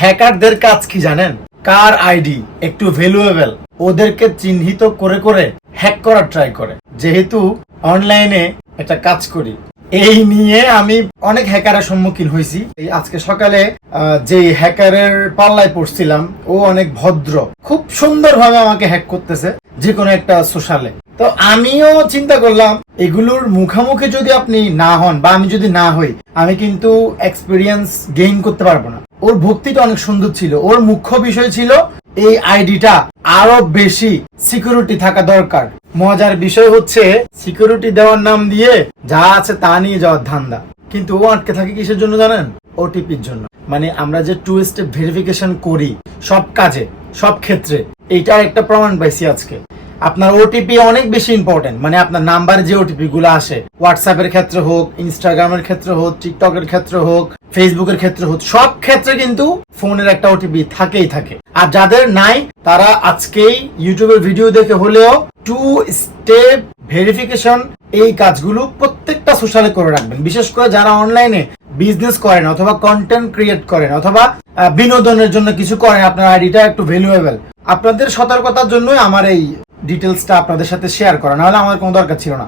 হ্যাকারদের কাজ কি জানেন? কার আইডি? একটু ভ্যালুয়েবল। ওদেরকে চিহ্নিত করে করে হ্যাক করার ট্রাই করে। যেহেতু অনলাইনে একটা কাজ করি। এই নিয়ে আমি অনেক হ্যাকারের সম্মুখীন হয়েছি। আজকে সকালে যে হ্যাকারের পাল্লায় পড়ছিলাম, ও অনেক ভদ্র। খুব সুন্দরভাবে আমাকে হ্যাক করতেছে যে কোনো একটা সোশ্যালে। তো আমিও চিন্তা করলাম, এগুলোর মুখামুখি যদি আপনি না হন, বা আমি যদি না হই, আমি কিন্তু এক্সপিরিয়েন্স গেইন করতে পারব না। ওর ভক্তিটা অনেক সুন্দর ছিল। ওর মুখ্য বিষয় ছিল এই আইডিটা আরও বেশি সিকিউরিটি থাকা দরকার। মজার বিষয় হচ্ছে সিকিউরিটি দেওয়ার নাম দিয়ে যা আছে তা নিয়ে যাওয়ার ধান্দা। কিন্তু ও আটকে থাকে কিসের জন্য জানেন? ওটিপির জন্য। মানে আমরা যে টু স্টেপ ভেরিফিকেশন করি, সব কাজে, সব ক্ষেত্রে এইটার একটা প্রমাণ পাইছি আজকে। আপনার ওটিপি অনেক বেশি ইম্পর্টেন্ট মানে আপনার নাম্বারে যে ওটিপি গুলো আসে হোয়াটসঅ্যাপের ক্ষেত্রে হোক ইনস্টাগ্রামের ক্ষেত্রে হোক টিকটকের ক্ষেত্রে হোক ফেসবুকের ক্ষেত্রে হোক সব ক্ষেত্রে কিন্তু ফোনের একটা ওটিপি থাকেই থাকে। আর যাদের নাই, তারা আজকেই ইউটিউবের ভিডিও দেখে হলেও টু স্টেপ ভেরিফিকেশন এই কাজগুলো প্রত্যেকটা সোশ্যালে করে রাখবেন। বিশেষ করে যারা অনলাইনে বিজনেস করেন অথবা কন্টেন্ট ক্রিয়েট করেন অথবা বিনোদনের জন্য কিছু করেন, আপনার আইডিটা একটু ভ্যালুয়েবল আপনাদের সতর্কতার জন্যই আমার এই ডিটেলসটা আপনাদের সাথে শেয়ার করা। নাহলে আমার কোনো দরকার ছিল না।